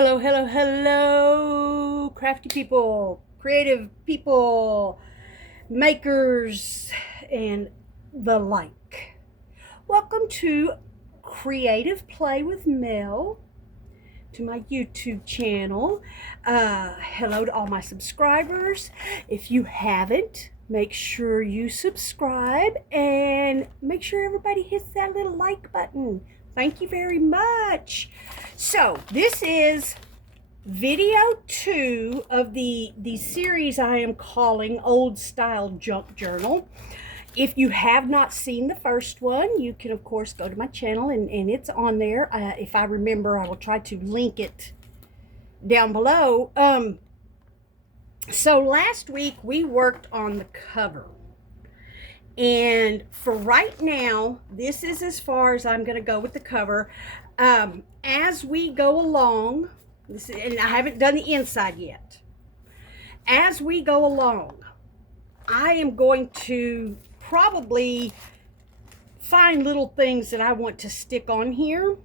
Hello, hello, hello, crafty people, creative people, makers, and the like. Welcome to Creative Play with Mel, to my YouTube channel. Hello to all my subscribers. If you haven't, make sure you subscribe and make sure everybody hits that little like button. Thank you very much. So this is video 2 of the series I am calling Old Style Junk Journal. If you have not seen the first one, you can of course go to my channel and it's on there. If I remember, I will try to link it down below. So last week we worked on the cover. And for right now, this is as far as I'm going to go with the cover. As we go along, and I haven't done the inside yet. As we go along, I am going to probably find little things that I want to stick on here,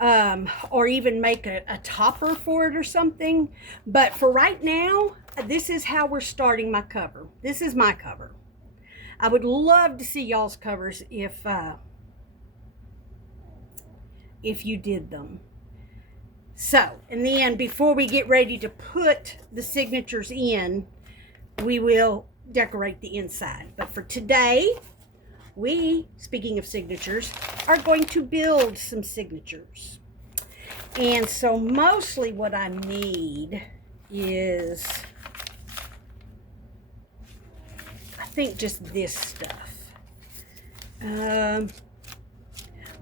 or even make a topper for it or something. But for right now, this is how we're starting my cover. This is my cover. I would love to see y'all's covers if you did them. So, and then before we get ready to put the signatures in, we will decorate the inside. But for today, we, speaking of signatures, are going to build some signatures. And so mostly what I need is, I think, just this stuff.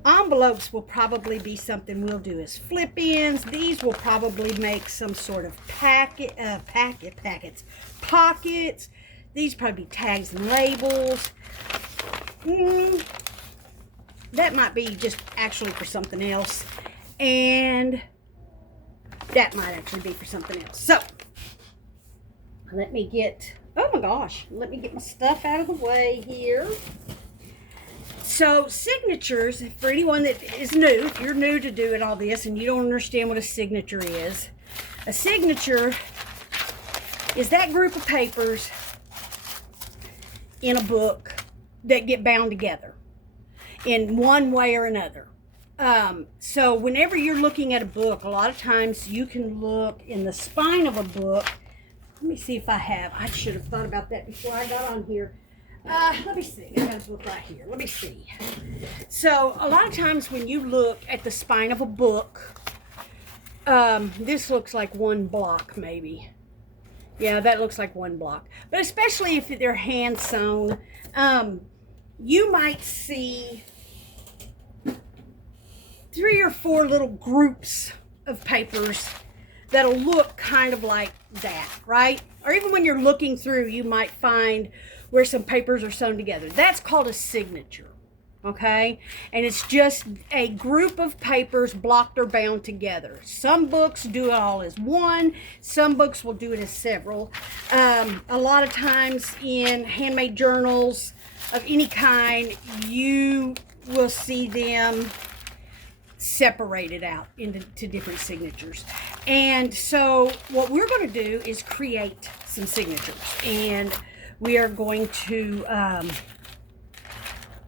Envelopes will probably be something we'll do as flip-ins. These will probably make some sort of pockets. These probably be tags and labels. That might be just actually for something else. And that might actually be for something else. So, let me get my stuff out of the way here. So signatures, for anyone that is new, if you're new to doing all this and you don't understand what a signature is that group of papers in a book that get bound together in one way or another. So whenever you're looking at a book, a lot of times you can look in the spine of a book. Let me see if I should have thought about that before I got on here. Let me see. I gotta look right here. Let me see. So a lot of times when you look at the spine of a book, this looks like one block maybe. Yeah, that looks like one block. But especially if they're hand sewn, you might see 3 or 4 little groups of papers that'll look kind of like that, right? Or even when you're looking through, you might find where some papers are sewn together. That's called a signature, okay? And it's just a group of papers blocked or bound together. Some books do it all as one. Some books will do it as several. A lot of times in handmade journals of any kind, you will see them separated out into different signatures. And so what we're going to do is create some signatures, and we are going to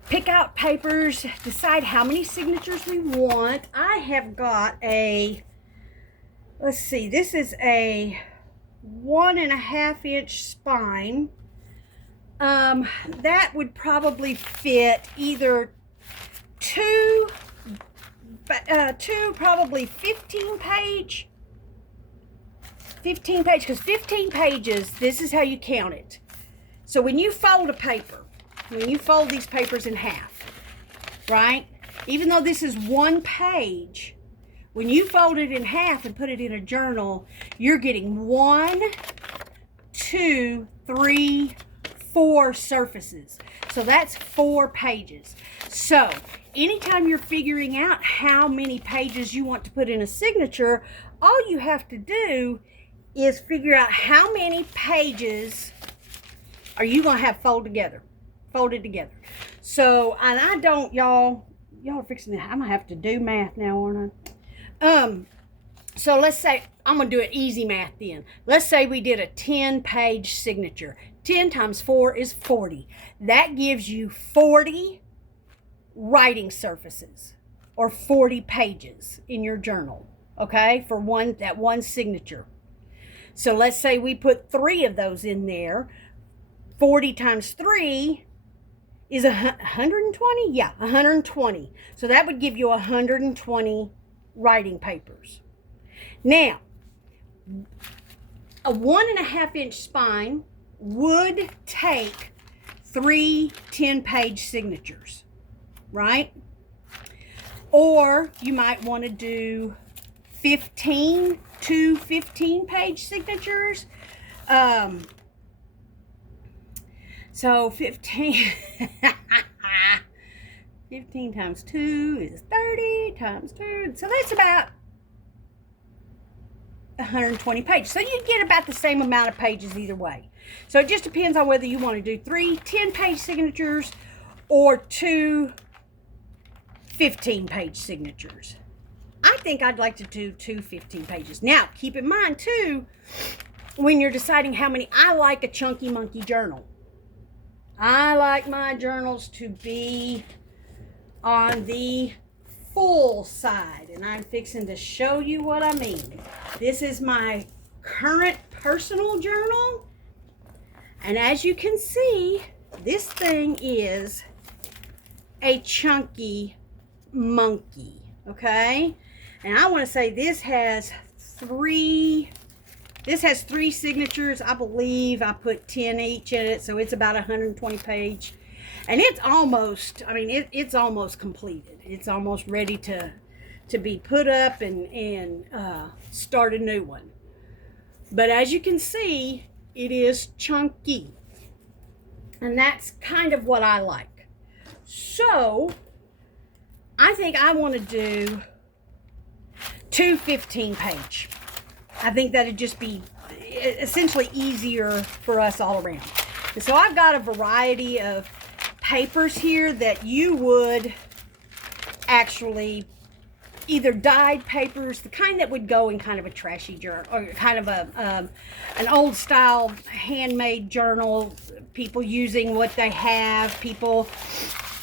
pick out papers, decide how many signatures we want. I have got let's see, this is a 1.5 inch spine. That would probably fit either two probably 15 page, because 15 pages, this is how you count it. So when you fold a paper, when you fold these papers in half, right? Even though this is one page, when you fold it in half and put it in a journal, you're getting 1, 2, 3, 4 surfaces. So that's 4 pages. So anytime you're figuring out how many pages you want to put in a signature, all you have to do is figure out how many pages are you going to have folded together. So, and I don't, y'all are fixing to, I'm going to have to do math now, aren't I? So let's say, I'm going to do it easy math then. Let's say we did a 10-page signature. 10 times 4 is 40. That gives you 40 writing surfaces or 40 pages in your journal, okay, for that one signature. So let's say we put 3 of those in there. 40 times 3 is 120? Yeah, 120. So that would give you 120 writing papers. Now, a 1.5-inch spine would take 3 10-page signatures, right? Or you might want to do 15 to 15-page signatures. So 15 times 2 is 30 times 2. So that's about 120 pages. So you get about the same amount of pages either way. So it just depends on whether you want to do 3 10-page signatures or 2 15-page signatures. I think I'd like to do 2 15 pages. Now, keep in mind too, when you're deciding how many, I like a chunky monkey journal. I like my journals to be on the full side, and I'm fixing to show you what I mean. This is my current personal journal, and as you can see, this thing is a chunky monkey, okay? And I want to say this has 3 signatures. I believe I put 10 each in it, so it's about 120 page. And it's almost, it's almost completed. It's almost ready to be put up and start a new one. But as you can see, it is chunky. And that's kind of what I like. So, I think I want to do 2 15-page. I think that'd just be essentially easier for us all around. And so I've got a variety of papers here that you would actually either dyed papers, the kind that would go in kind of a trashy journal, or kind of an old style handmade journal, people using what they have, people,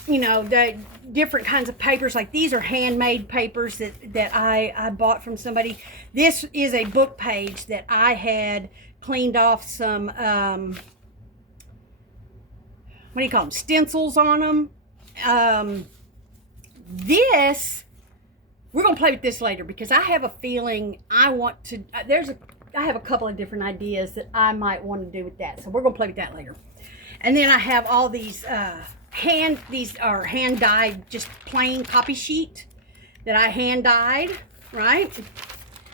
the different kinds of papers. Like these are handmade papers that I bought from somebody. This is a book page that I had cleaned off some what do you call them, stencils on them. This, we're gonna play with this later because I have a feeling I have a couple of different ideas that I might want to do with that, so we're gonna play with that later. And then I have all these hand dyed, just plain copy sheet that I hand dyed, right,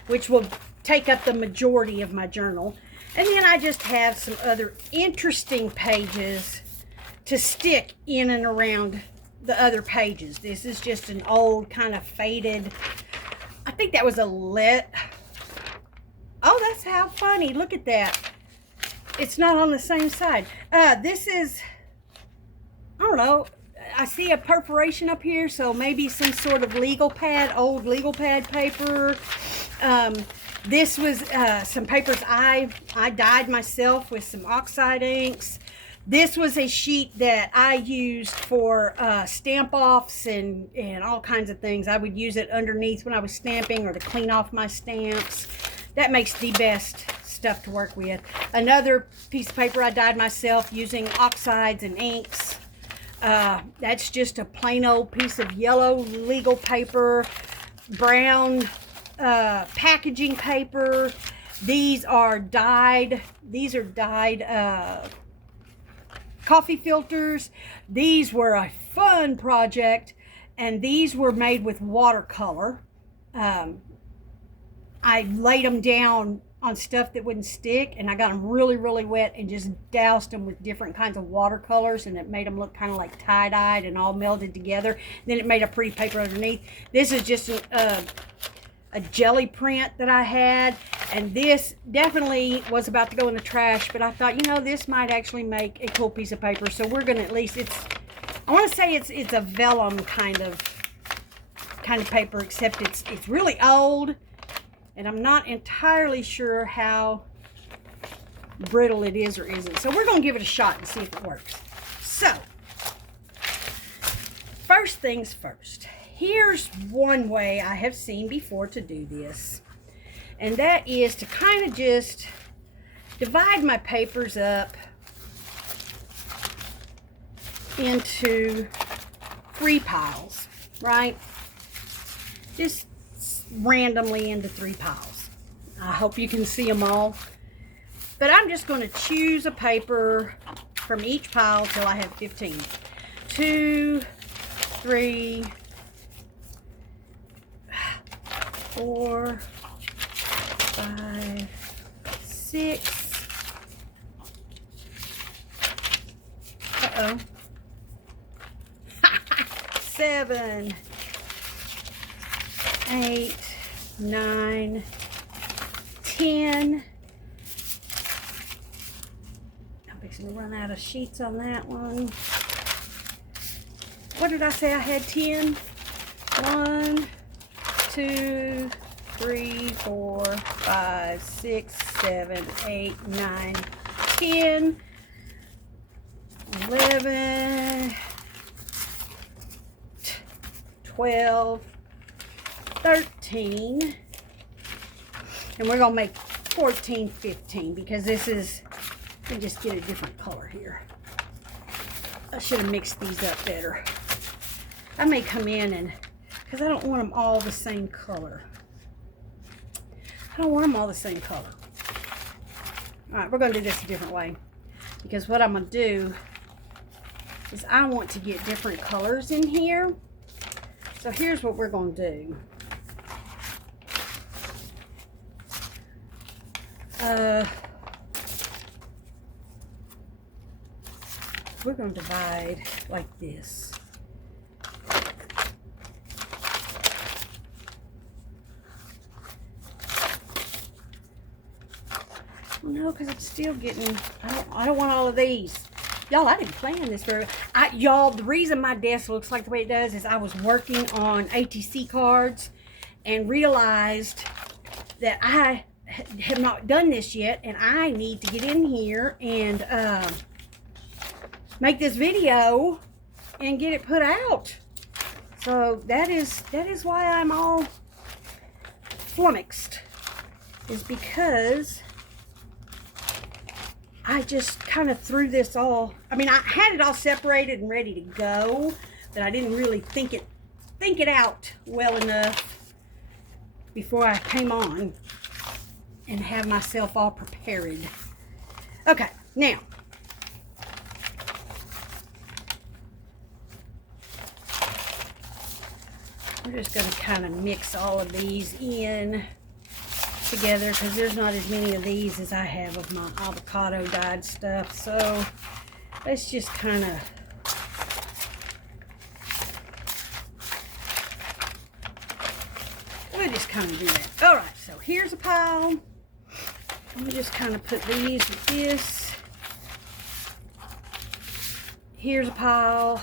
which will take up the majority of my journal. And then I just have some other interesting pages to stick in and around the other pages. This is just an old kind of faded, I think that was oh, that's how funny, look at that, it's not on the same side. This is, I don't know, I see a perforation up here, so maybe some sort of old legal pad paper. This was some papers I dyed myself with some oxide inks. This was a sheet that I used for stamp offs and all kinds of things. I would use it underneath when I was stamping or to clean off my stamps. That makes the best stuff to work with. Another piece of paper I dyed myself using oxides and inks. That's just a plain old piece of yellow legal paper, brown packaging paper. These are dyed coffee filters. These were a fun project, and these were made with watercolor. I laid them down on stuff that wouldn't stick, and I got them really, really wet and just doused them with different kinds of watercolors, and it made them look kind of like tie-dyed and all melded together. Then it made a pretty paper underneath. This is just a jelly print that I had, and this definitely was about to go in the trash, but I thought, this might actually make a cool piece of paper. So we're gonna, at least I want to say it's a vellum kind of paper, except it's really old, And I'm not entirely sure how brittle it is or isn't. So we're going to give it a shot and see if it works. So, first things first. Here's one way I have seen before to do this. And that is to kind of just divide my papers up into 3 piles, right? Just randomly into 3 piles. I hope you can see them all. But I'm just going to choose a paper from each pile till I have 15. 2, 3, 4, 5, 6. Uh-oh. 7, 8, 9, 10. I'm fixing to run out of sheets on that one. What did I say I had? 10? 1, 2, 3, 4, 5, 6, 7, 8, 9, 10, 11, 12, 13, and we're going to make 14, 15 because this is, let me just get a different color here. I should have mixed these up better. I may come in and, because I don't want them all the same color. I don't want them all the same color. All right, we're going to do this a different way because what I'm going to do is I want to get different colors in here. So here's what we're going to do. We're going to divide like this. Well, no, because I'm still getting, I don't want all of these. Y'all, I didn't plan this very well. Y'all, the reason my desk looks like the way it does is I was working on ATC cards and realized that I have not done this yet, and I need to get in here and make this video and get it put out. So that is why I'm all flummoxed, is because I just kind of threw this all, I mean, I had it all separated and ready to go, but I didn't really think it out well enough before I came on and have myself all prepared. Okay, now, we're just going to kind of mix all of these in together because there's not as many of these as I have of my avocado dyed stuff. So let's just kind of do that. All right, so here's a pile. Let me just kind of put these with this. Here's a pile.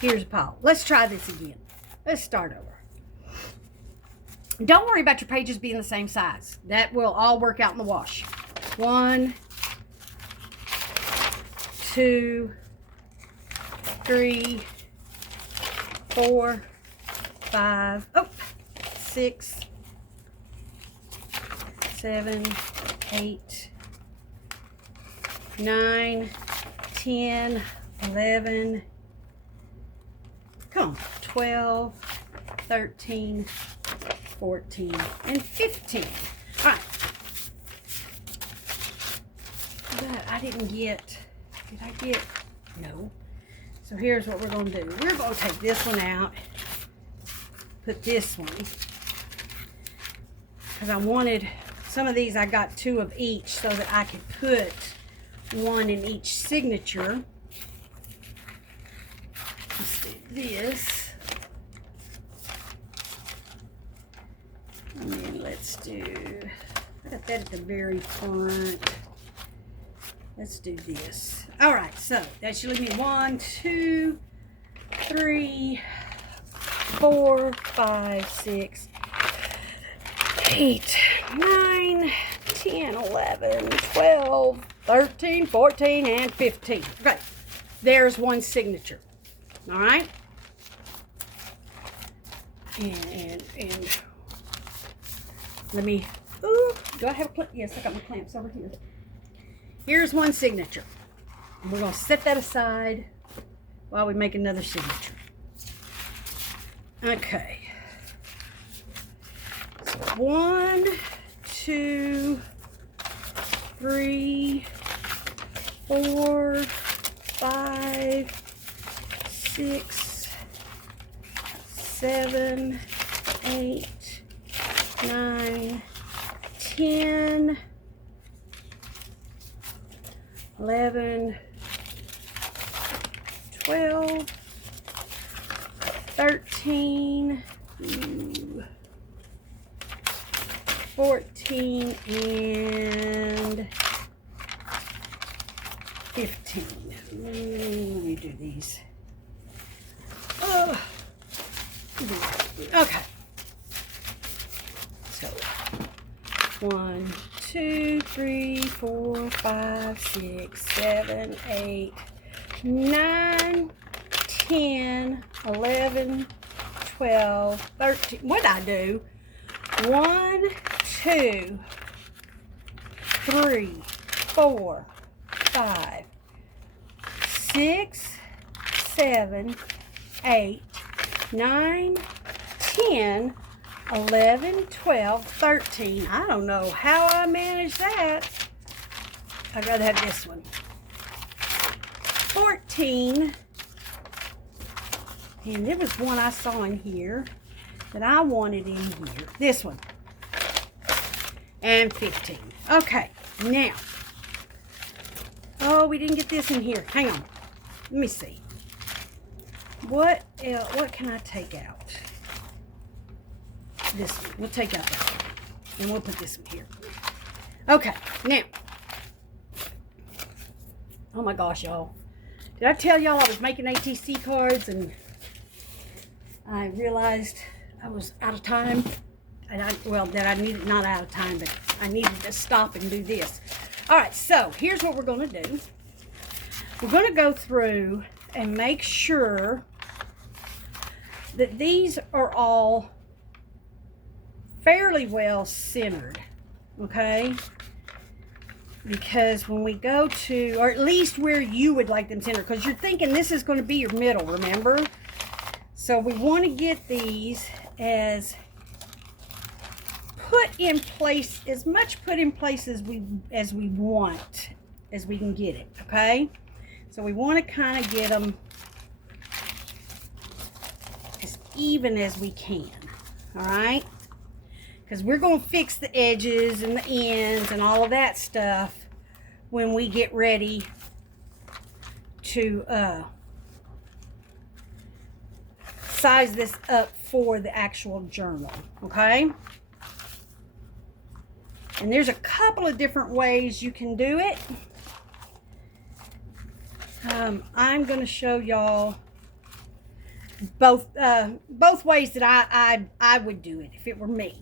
Here's a pile. Let's try this again. Let's start over. Don't worry about your pages being the same size. That will all work out in the wash. 1, 2, 3, 4, 5, 6, 7, 8, 9, 10, 11, come on, 12, 13, 14, and 15. All right. But I didn't get, did I get, no. So here's what we're going to do. We're going to take this one out, put this one, because I wanted, some of these I got 2 of each so that I could put 1 in each signature. Let's do this. And then let's do, I got that at the very front. Let's do this. All right, so that should leave me 1, 2, 3, 4, 5, 6, 8, 9, 10, 11, 12, 13, 14, and 15. Okay, there's one signature. All right. And let me, ooh, do I have a clamp? Yes, I got my clamps over here. Here's one signature. And we're going to set that aside while we make another signature. Okay. So 1, 2, 3, 4, 5, 6, 7, 8, 9, 10, 11, 12, 13, 14, and 15. Let me do these. Oh. Okay. So 1, 2, 3, 4, 5, 6, 7, 8, 9, 10, 11, 12, 13. What did I do? 1, 2, 3, 4, 5, 6, 7, 8, 9, 10, 11, 12, 13. I don't know how I managed that. I'd rather have this one. 14. And there was one I saw in here that I wanted in here. This one. And 15. Okay, now. Oh, we didn't get this in here. Hang on. Let me see. What else? What can I take out? This one. We'll take out that one. And we'll put this one here. Okay, now. Oh my gosh, y'all. Did I tell y'all I was making ATC cards and I realized I was out of time? And that I needed, not out of time, but I needed to stop and do this. All right, so here's what we're going to do. We're going to go through and make sure that these are all fairly well centered, okay? Because when we go to, or at least where you would like them centered, because you're thinking this is going to be your middle, remember? So we want to get these as put in place, as much put in place as we want, as we can get it, okay? So we want to kind of get them as even as we can, all right? Because we're going to fix the edges and the ends and all of that stuff when we get ready to size this up for the actual journal, okay? And there's a couple of different ways you can do it. I'm going to show y'all both ways that I would do it if it were me.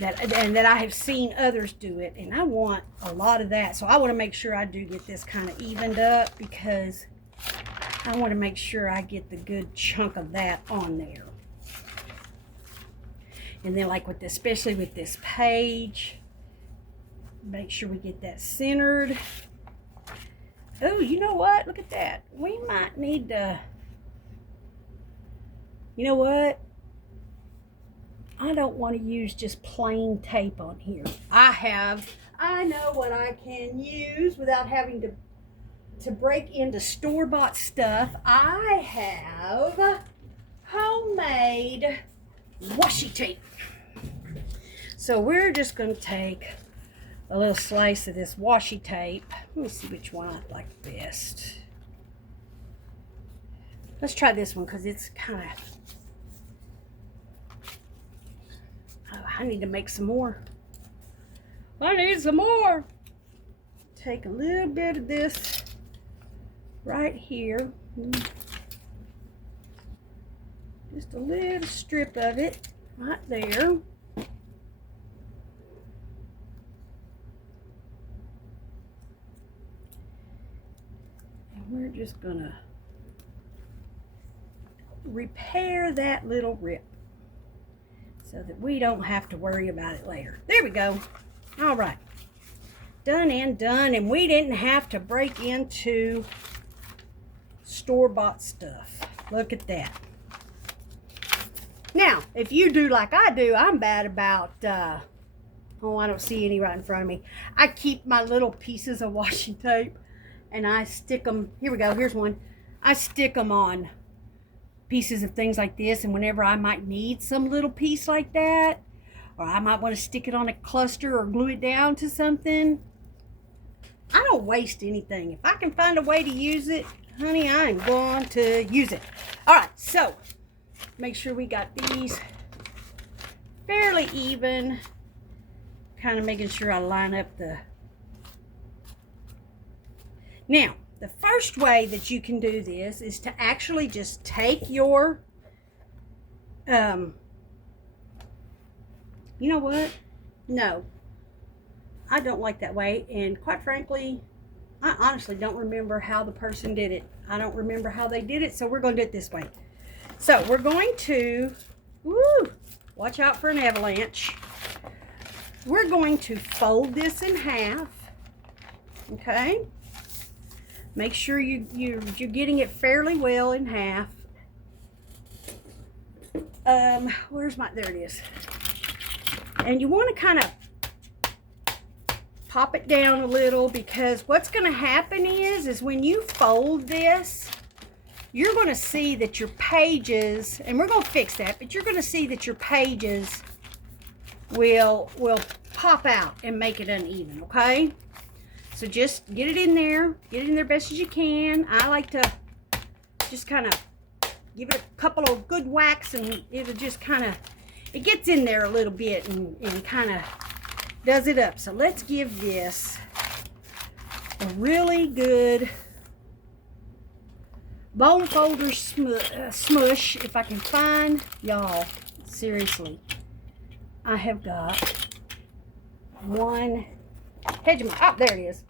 And that I have seen others do it, and I want a lot of that. So I want to make sure I do get this kind of evened up, because I want to make sure I get the good chunk of that on there. And then like with this, especially with this page, make sure we get that centered. Oh, you know what? Look at that. We might need to, you know what? I don't want to use just plain tape on here. I know what I can use without having to break into store-bought stuff. I have homemade washi tape. So we're just going to take a little slice of this washi tape. Let me see which one I like best. Let's try this one because it's kind of, I need to make some more. I need some more. Take a little bit of this right here. Just Just a little strip of it right there. And we're just gonna repair that little rip so that we don't have to worry about it later. There we go. All right. Done and done, and we didn't have to break into store-bought stuff. Look at that. Now, if you do like I do, I'm bad about, oh, I don't see any right in front of me. I keep my little pieces of washi tape, and I stick them, here we go, here's one. I stick them on pieces of things like this, and whenever I might need some little piece like that, or I might want to stick it on a cluster or glue it down to something, I don't waste anything. If I can find a way to use it, honey, I'm going to use it. All right, so make sure we got these fairly even. Kind of making sure I line up the... Now, the first way that you can do this is to actually just take your... you know what? No. I don't like that way, and quite frankly, I honestly don't remember how the person did it. I don't remember how they did it, so we're going to do it this way. So we're going to, watch out for an avalanche. We're going to fold this in half, okay? Make sure you're getting it fairly well in half. Where's my, there it is. And you want to kind of pop it down a little, because what's going to happen is when you fold this, you're going to see that your pages, and we're going to fix that, but you're going to see that your pages will pop out and make it uneven, okay? So just get it in there best as you can. I like to just kind of give it a couple of good whacks, and it'll just kind of, it gets in there a little bit and kind of does it up. So let's give this a really good bone folder smush. If I can find, y'all, seriously, I have got one hegemon. Oh, there it is.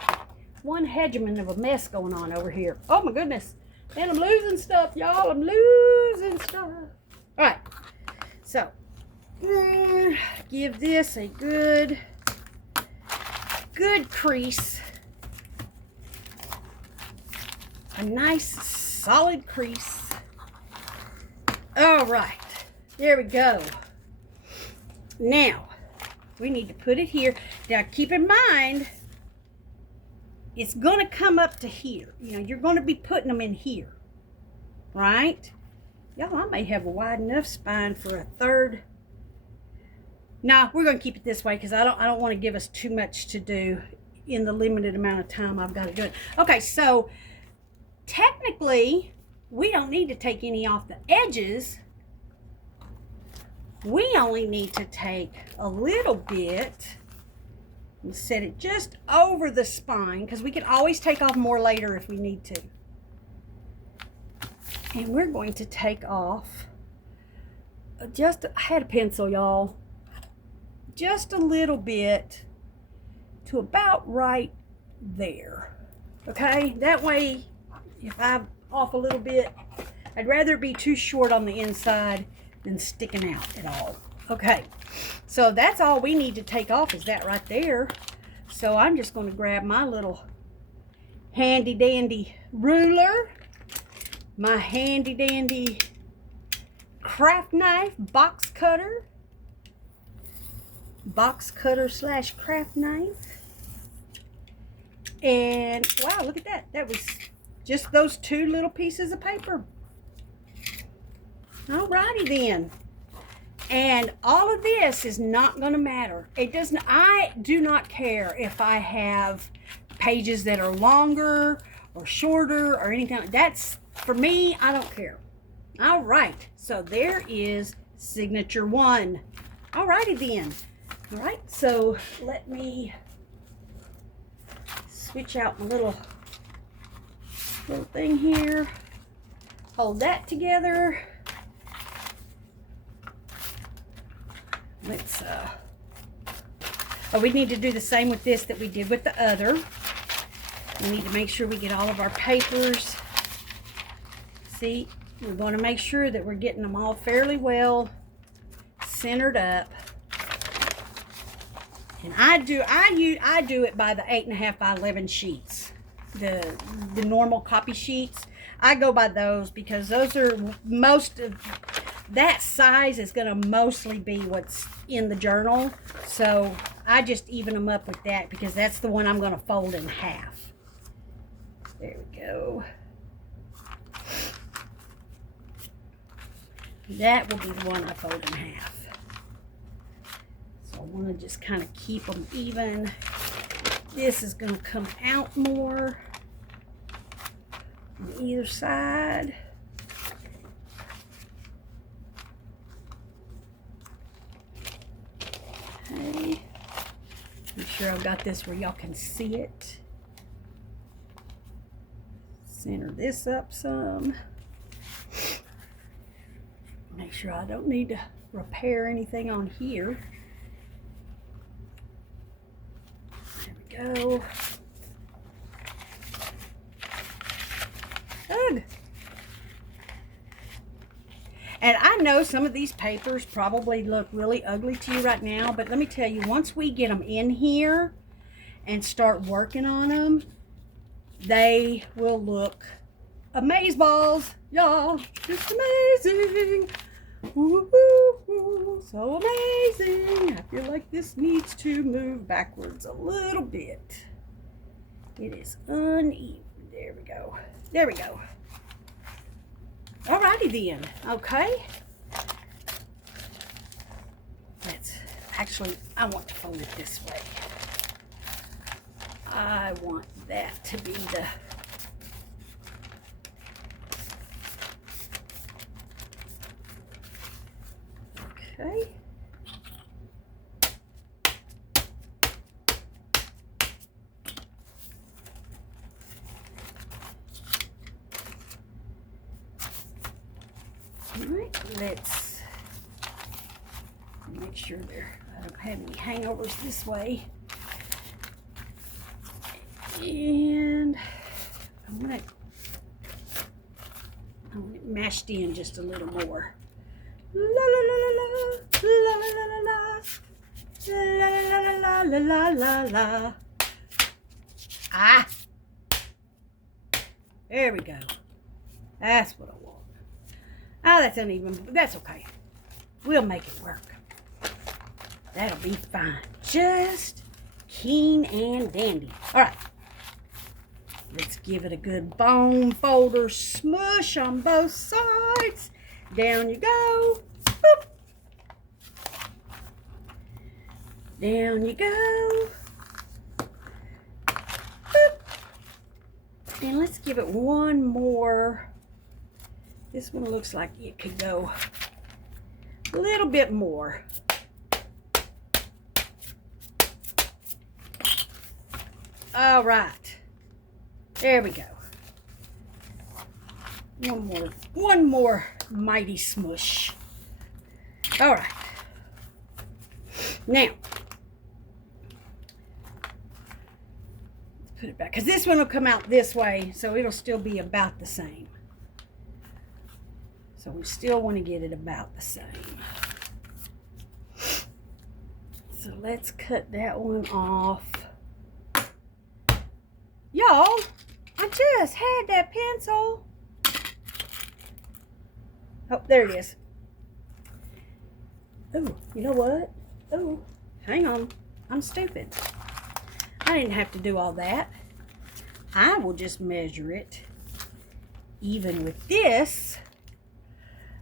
One hegemon of a mess going on over here. Oh my goodness. And I'm losing stuff, y'all. I'm losing stuff. All right. So, give this a good crease. A nice solid crease. All right. There we go. Now, we need to put it here. Now, keep in mind, it's going to come up to here. You know, you're going to be putting them in here, right? Y'all, I may have a wide enough spine for a third. No, we're going to keep it this way because I don't want to give us too much to do in the limited amount of time I've got to do it. Okay, so technically, we don't need to take any off the edges. We only need to take a little bit and set it just over the spine, because we can always take off more later if we need to. And we're going to take off just, I had a pencil, y'all, just a little bit to about right there. Okay, that way if I'm off a little bit, I'd rather it be too short on the inside than sticking out at all. Okay, so that's all we need to take off, is that right there. So I'm just going to grab my little handy dandy ruler, my handy dandy craft knife, box cutter slash craft knife. And wow, look at that. That was just those two little pieces of paper. Alrighty then. And all of this is not going to matter. It doesn't, I do not care if I have pages that are longer or shorter or anything. That's, for me, I don't care. All right, so there is signature one. Alrighty then. All right, so let me switch out my little thing here. Hold that together. Let's, oh, we need to do the same with this that we did with the other. We need to make sure we get all of our papers. See, we're going to make sure that we're getting them all fairly well centered up. And I do it by the 8.5 by 11 sheets. The normal copy sheets. I go by those because those are most of that size is going to mostly be what's in the journal. So I just even them up with that because that's the one I'm going to fold in half. There we go. That will be the one I fold in half. So I want to just kind of keep them even. This is going to come out more on either side. Okay. Make sure I've got this where y'all can see it. Center this up some. Make sure I don't need to repair anything on here. There we go. Good. And I know some of these papers probably look really ugly to you right now, but let me tell you, once we get them in here and start working on them, they will look amazeballs, y'all. Just amazing. Ooh, ooh, ooh, so amazing. I feel like this needs to move backwards a little bit. It is uneven. There we go. There we go. Alrighty then. Okay. Let's actually, I want to fold it this way. I want that to be the okay. All right, let's make sure I don't have any hangovers this way. And I want it mashed in just a little more. La la la la la la la la la la la la la. Ah, there we go. That's what I want. Oh, that's uneven, but that's okay. We'll make it work. That'll be fine. Just keen and dandy. All right. Let's give it a good bone folder smush on both sides. Down you go. Boop. Down you go. Boop. And let's give it one more. This one looks like it could go a little bit more. All right. There we go. One more mighty smush. All right. Now, let's put it back, because this one will come out this way, so it'll still be about the same. So we still want to get it about the same. So let's cut that one off. Y'all, I just had that pencil. Oh, there it is. Oh, you know what? Oh, hang on. I'm stupid. I didn't have to do all that. I will just measure it. Even with this,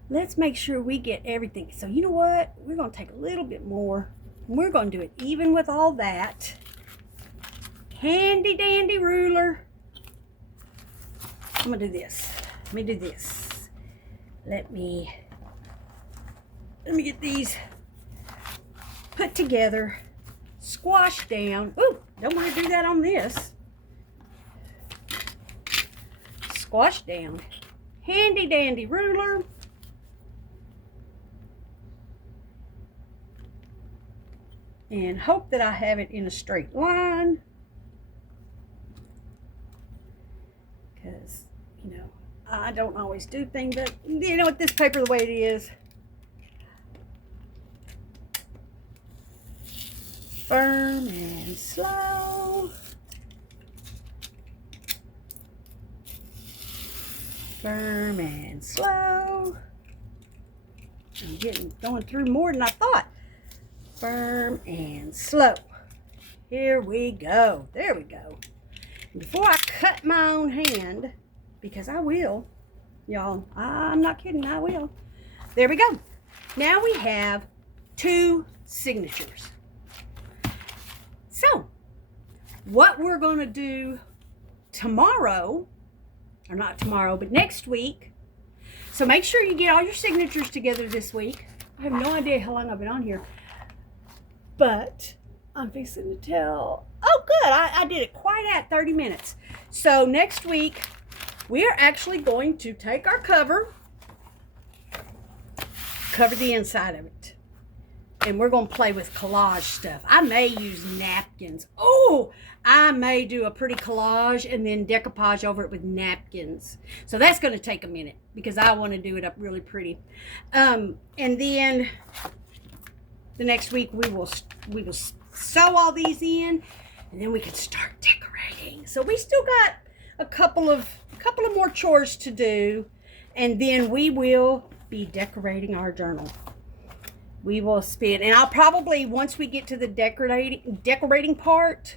let's make sure we get everything. So you know what? We're going to take a little bit more. And we're going to do it even with all that. Handy dandy ruler. I'm going to do this. Let me do this. Let me get these put together, squash down. Ooh, don't want to do that on this. Squash down. Handy dandy ruler. and hope that I have it in a straight line. Because, you know, I don't always do things, but you know, with this paper the way it is, firm and slow. Firm and slow. I'm going through more than I thought. Firm and slow. Here we go. There we go. And before I cut my own hand, because I will, y'all, I'm not kidding, I will. There we go. Now we have 2 signatures. So, what we're going to do tomorrow, or not tomorrow, but next week. So make sure you get all your signatures together this week. I have no idea how long I've been on here, but I'm fixing to tell. Oh, good. I did it quite at 30 minutes. So next week, we are actually going to take our cover the inside of it. And we're going to play with collage stuff. I may use napkins. Oh, I may do a pretty collage and then decoupage over it with napkins. So that's going to take a minute because I want to do it up really pretty. And then the next week we will sew all these in, and then we can start decorating. So we still got a couple of more chores to do, and then we will be decorating our journal. We will spin, and I'll probably, once we get to the decorating part,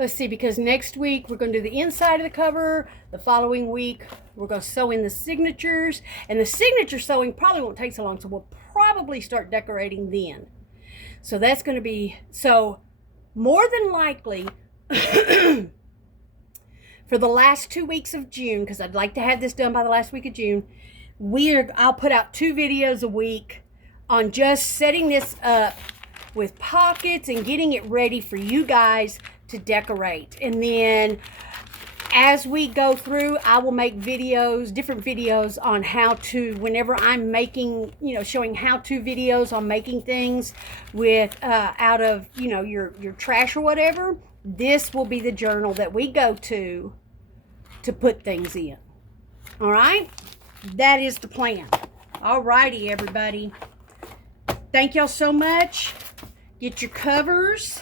let's see, because next week we're going to do the inside of the cover. The following week we're going to sew in the signatures, and the signature sewing probably won't take so long, so we'll probably start decorating then. So that's going to be, so more than likely for the last 2 weeks of June, because I'd like to have this done by the last week of June, I'll put out 2 videos a week on just setting this up with pockets and getting it ready for you guys to decorate. And then as we go through, I will make videos, different videos on how to, whenever I'm making, you know, showing how-to videos on making things with, out of, you know, your trash or whatever. This will be the journal that we go to put things in. All right? That is the plan. All righty, everybody. Thank y'all so much. Get your covers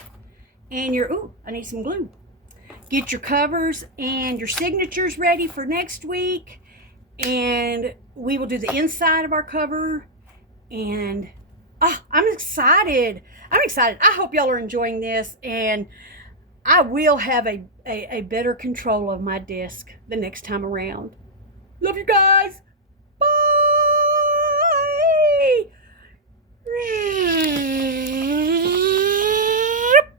and your, ooh, I need some glue. Get your covers and your signatures ready for next week. And we will do the inside of our cover. And I'm excited. I'm excited. I hope y'all are enjoying this. And I will have a better control of my desk the next time around. Love you guys.